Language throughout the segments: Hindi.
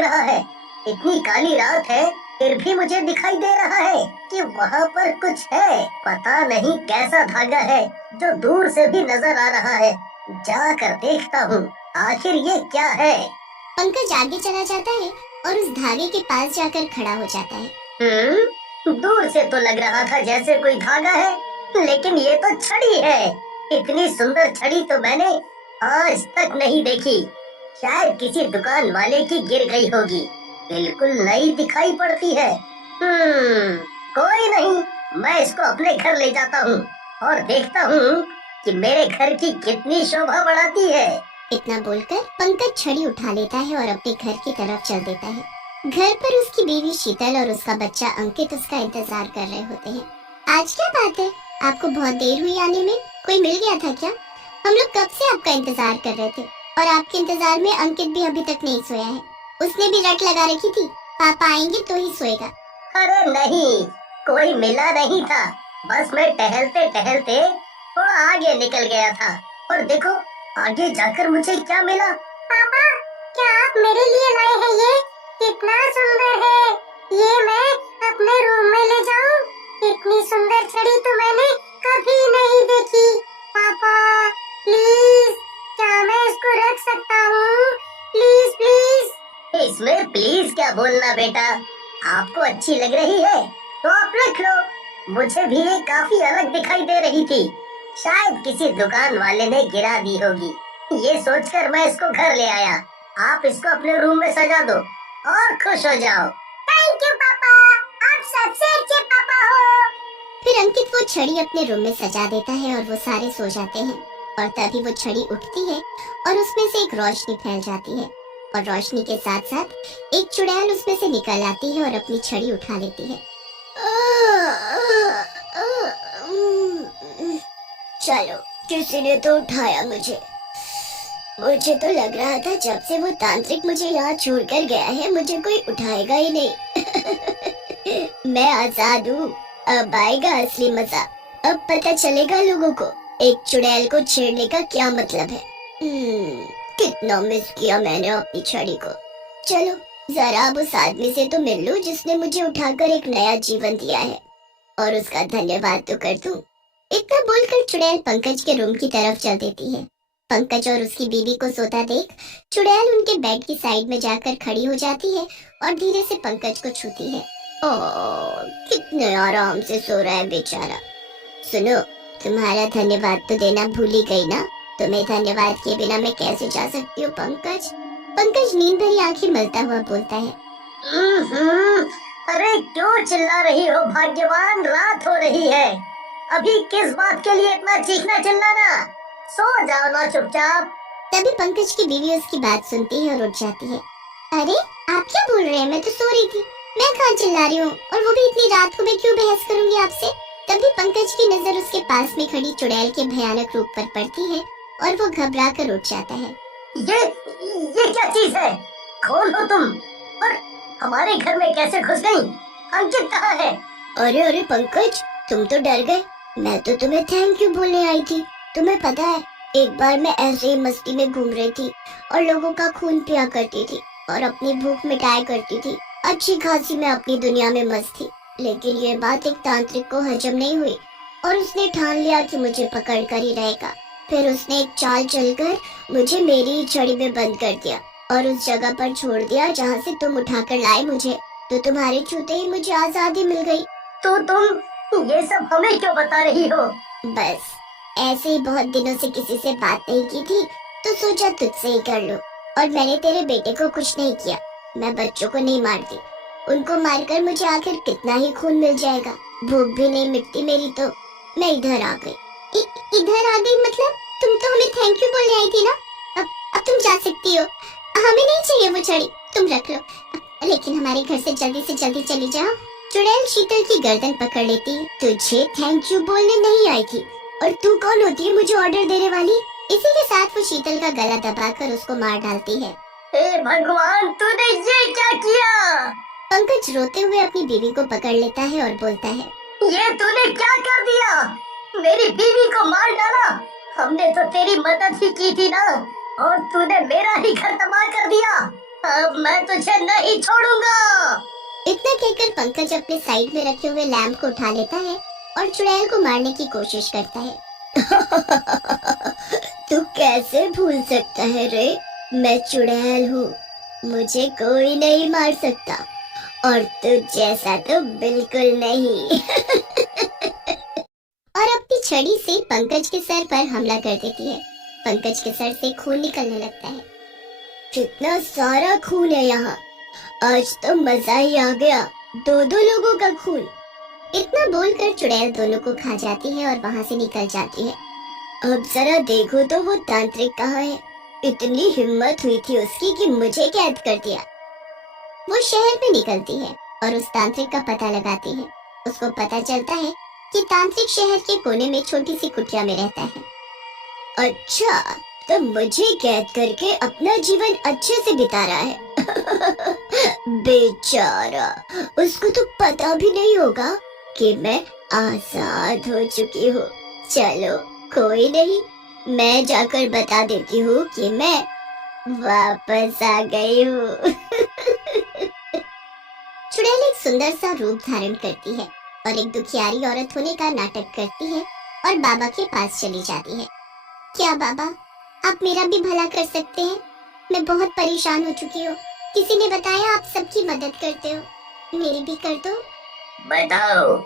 रहा है। इतनी काली रात है फिर भी मुझे दिखाई दे रहा है कि वहाँ पर कुछ है। पता नहीं कैसा धागा है जो दूर से भी नजर आ रहा है। जाकर देखता हूँ आखिर ये क्या है। पंकज आगे चला जाता है और उस धागे के पास जाकर खड़ा हो जाता है। दूर से तो लग रहा था जैसे कोई धागा है, लेकिन ये तो छड़ी है। इतनी सुंदर छड़ी तो मैंने आज तक नहीं देखी। शायद किसी दुकान वाले की गिर गई होगी। बिल्कुल नई दिखाई पड़ती है। कोई नहीं, मैं इसको अपने घर ले जाता हूँ और देखता हूँ कि मेरे घर की कितनी शोभा बढ़ाती है। इतना बोलकर पंकज छड़ी उठा लेता है और अपने घर की तरफ चल देता है। घर पर उसकी बीवी शीतल और उसका बच्चा अंकित उसका इंतजार कर रहे होते हैं। आज क्या बात है, आपको बहुत देर हुई आने में? कोई मिल गया था क्या? हम लोग कब से आपका इंतजार कर रहे थे और आपके इंतजार में अंकित भी अभी तक नहीं सोया है। उसने भी रट लगा रखी थी, पापा आएंगे तो ही सोएगा। अरे नहीं, कोई मिला नहीं था। बस मैं टहलते टहलते थोड़ा आगे निकल गया था और देखो आगे जाकर मुझे क्या मिला। पापा, क्या आप मेरे लिए लाए हैं ये? कितना सुंदर है। ये मैं अपने रूम में ले जाऊं? इतनी सुंदर छड़ी तो मैंने कभी नहीं देखी। पापा प्लीज, क्या मैं इसको रख सकता हूँ? Please please. इसमें प्लीज क्या बोलना बेटा, आपको अच्छी लग रही है तो आप रख लो। मुझे भी ये काफी अलग दिखाई दे रही थी। शायद किसी दुकान वाले ने गिरा दी होगी। ये सोचकर मैं इसको घर ले आया। आप इसको अपने रूम में सजा दो और खुश हो जाओ। थैंक यू पापा, आप सबसे अच्छे पापा हो। फिर अंकित वो छड़ी अपने रूम में सजा देता है और वो सारे सो जाते हैं। और तभी वो छड़ी उठती है और उसमें से एक रोशनी फैल जाती है और रोशनी के साथ साथ एक चुड़ैल उसमें से निकल आती है और अपनी छड़ी उठा लेती है। चलो, किसी ने तो उठाया मुझे। मुझे तो लग रहा था जब से वो तांत्रिक मुझे यहाँ छोड़कर गया है मुझे कोई उठाएगा ही नहीं। मैं आजाद हूँ, अब आएगा असली मजा। अब पता चलेगा लोगों को एक चुड़ैल को छेड़ने का क्या मतलब है। कितना मिस किया मैंने अपनी छड़ी को। चलो जरा अब उस आदमी से तो मिल लूं जिसने मुझे उठाकर एक नया जीवन दिया है और उसका धन्यवाद तो कर दूं। इतना बोलकर चुड़ैल पंकज के रूम की तरफ चल देती है। पंकज और उसकी बीवी को सोता देख चुड़ैल उनके बेड की साइड में जाकर खड़ी हो जाती है और धीरे से पंकज को छूती है। कितने आराम से सो रहा है बेचारा। सुनो, तुम्हारा धन्यवाद तो देना भूल ही गई ना। तुम्हें धन्यवाद किए बिना मैं कैसे जा सकती हूँ पंकज? पंकज नींद भरी आंखें मलता हुआ बोलता है। अरे क्यों चिल्ला रही हो भाग्यवान, रात हो रही है। अभी किस बात के लिए इतना चीखना चिल्लाना? सो जाओ ना चुपचाप। तभी पंकज की बीवी उसकी बात सुनती है और उठ जाती है। अरे आप क्या बोल रहे हैं, मैं तो सो रही थी। मैं कहाँ चिल्ला रही हूँ, और वो भी इतनी रात को। मैं क्यों बहस करूंगी आपसे? तभी पंकज की नजर उसके पास में खड़ी चुड़ैल के भयानक रूप पर पड़ती है और वो घबरा कर उठ जाता है। ये क्या चीज है? कौन हो तुम और हमारे घर में कैसे घुस गई? अंकित कहाँ है? अरे पंकज, तुम तो डर गए। मैं तो तुम्हें थैंक यू बोलने आई थी। तुम्हें पता है, एक बार मैं ऐसे ही मस्ती में घूम रही थी और लोगों का खून पिया करती थी और अपनी भूख मिटाया करती थी। अच्छी खासी मैं अपनी दुनिया में मस्त थी। लेकिन ये बात एक तांत्रिक को हजम नहीं हुई और उसने ठान लिया कि मुझे पकड़ कर ही रहेगा। फिर उसने एक चाल चलकर मुझे मेरी ही छड़ी में बंद कर दिया और उस जगह पर छोड़ दिया जहाँ से तुम उठाकर लाए मुझे। तो तुम्हारे छूते ही मुझे आजादी मिल गई। तो तुम ये सब हमें क्यों बता रही हो? बस ऐसे ही बहुत दिनों से किसी से बात नहीं की थी तो सोचा तुझसे ही कर लूं। और मैंने तेरे बेटे को कुछ नहीं किया। मैं बच्चों को नहीं मारती। उनको मारकर मुझे आखिर कितना ही खून मिल जाएगा। भूख भी नहीं मिटती मेरी, तो मैं इधर आ गई। इधर आ गई मतलब? तुम तो हमें थैंक यू बोलने आई थी ना। अब तुम जा सकती हो। हमें नहीं चाहिए वो छड़ी, तुम रख लो। लेकिन हमारे घर से जल्दी चली जाओ। चुड़ैल शीतल की गर्दन पकड़ लेती। तुझे थैंक यू बोलने नहीं आई थी, और तू कौन होती है मुझे ऑर्डर देने वाली? इसी के साथ वो शीतल का गला दबाकर उसको मार डालती है। हे भगवान, तूने ये क्या किया? पंकज रोते हुए अपनी बीवी को पकड़ लेता है और बोलता है, ये तूने क्या कर दिया? मेरी बीवी को मार डाला। हमने तो तेरी मदद ही की थी ना, और तूने मेरा ही घर तबाह कर दिया। अब मैं तुझे नहीं छोड़ूंगा। इतना कहकर पंकज अपने साइड में रखे हुए लैंप को उठा लेता है और चुड़ैल को मारने की कोशिश करता है। तू कैसे भूल सकता है रे, मैं चुड़ैल हूँ, मुझे कोई नहीं मार सकता, और तू जैसा तो बिल्कुल नहीं। और अपनी छड़ी से पंकज के सर पर हमला कर देती है। पंकज के सर से खून निकलने लगता है। कितना सारा खून है यहाँ, आज तो मजा ही आ गया, दो दो लोगों का खून। इतना बोलकर चुड़ैल दोनों को खा जाती है और वहाँ से निकल जाती है। अब जरा देखो तो वो तांत्रिक कहाँ है, इतनी हिम्मत हुई थी उसकी कि मुझे कैद कर दिया। वो शहर में निकलती है और उस तांत्रिक का पता लगाती है। उसको पता चलता है कि तांत्रिक शहर के कोने में छोटी सी कुटिया में रहता है। अच्छा, तो मुझे कैद करके अपना जीवन अच्छे से बिता रहा है। बेचारा, उसको तो पता भी नहीं होगा कि मैं आजाद हो चुकी हूँ। चलो कोई नहीं, मैं जाकर बता देती हूँ कि मैं वापस आ गई हूँ। चुड़ैल एक सुंदर सा रूप धारण करती है और एक दुखियारी औरत होने का नाटक करती है और बाबा के पास चली जाती है। क्या बाबा, आप मेरा भी भला कर सकते हैं? मैं बहुत परेशान हो चुकी हूँ। किसी ने बताया आप सबकी मदद करते हो, मेरी भी कर दो। बताओ,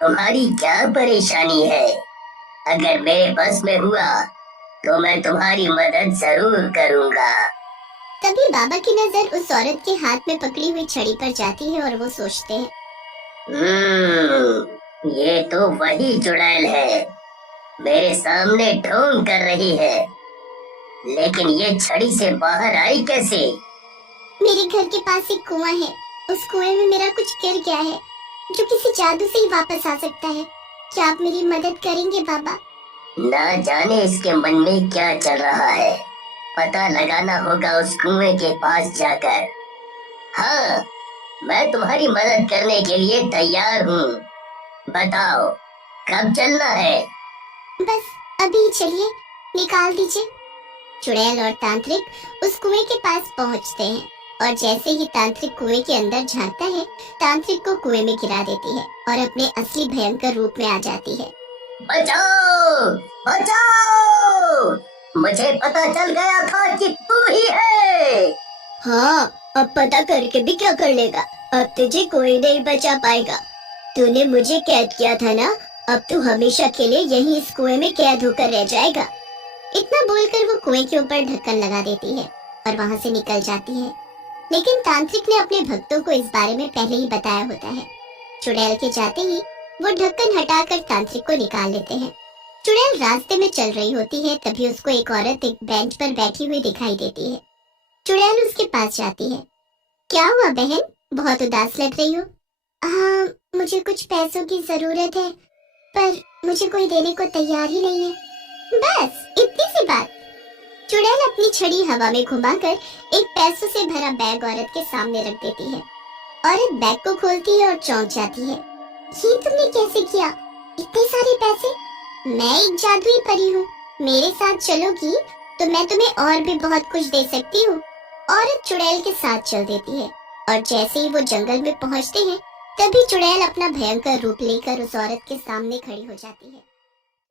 तुम्हारी क्या परेशानी है? अगर मेरे बस में हुआ तो मैं तुम्हारी मदद जरूर करूँगा। तभी बाबा की नजर उस औरत के हाथ में पकड़ी हुई छड़ी पर जाती है और वो सोचते हैं, ये तो वही चुड़ैल है, मेरे सामने ढोंग कर रही है, लेकिन ये छड़ी से बाहर आई कैसे? मेरे घर के पास एक कुआं है, उस कुएं में मेरा कुछ गिर गया है जो किसी जादू से ही वापस आ सकता है। क्या आप मेरी मदद करेंगे बाबा? ना जाने इसके मन में क्या चल रहा है, पता लगाना होगा उस कुएं के पास जाकर। हाँ, मैं तुम्हारी मदद करने के लिए तैयार हूँ। बताओ, कब चलना है? बस अभी चलिए, निकाल दीजिए। चुड़ैल और तांत्रिक उस कुएं के पास पहुंचते हैं और जैसे ही तांत्रिक कुएं के अंदर झांकता है, तांत्रिक को कुएं में गिरा देती है और अपने असली भयंकर रूप में आ जाती है। बचाओ! बचाओ! मुझे पता चल गया था कि तू ही है। हाँ, अब पता करके भी क्या कर लेगा, अब तुझे कोई नहीं बचा पाएगा। तूने मुझे कैद किया था ना, अब तू हमेशा के लिए यहीं इस कुएं में कैद होकर रह जाएगा। इतना बोलकर वो कुएं के ऊपर ढक्कन लगा देती है और वहाँ से निकल जाती है। लेकिन तांत्रिक ने अपने भक्तों को इस बारे में पहले ही बताया होता है। चुड़ैल के जाते ही वो ढक्कन हटाकर तांत्रिक को निकाल लेते हैं। चुड़ैल रास्ते में चल रही होती है, तभी उसको एक औरत एक बेंच पर बैठी हुई दिखाई देती है। चुड़ैल उसके पास जाती है। क्या हुआ बहन, बहुत उदास लग रही हो? हाँ, मुझे कुछ पैसों की जरूरत है, पर मुझे कोई देने को तैयार ही नहीं है। बस इतनी सी बात। चुड़ैल अपनी छड़ी हवा में घुमाकर एक पैसों से भरा बैग औरत के सामने रख देती है। औरत बैग को खोलती है और चौंक जाती है। ये तुमने कैसे किया? इतने सारे पैसे? मैं एक जादुई परी हूँ, मेरे साथ चलोगी तो मैं तुम्हें और भी बहुत कुछ दे सकती हूँ। औरत चुड़ैल के साथ चल देती है और जैसे ही वो जंगल में पहुँचते हैं, तभी चुड़ैल अपना भयंकर रूप लेकर उस औरत के सामने खड़ी हो जाती है।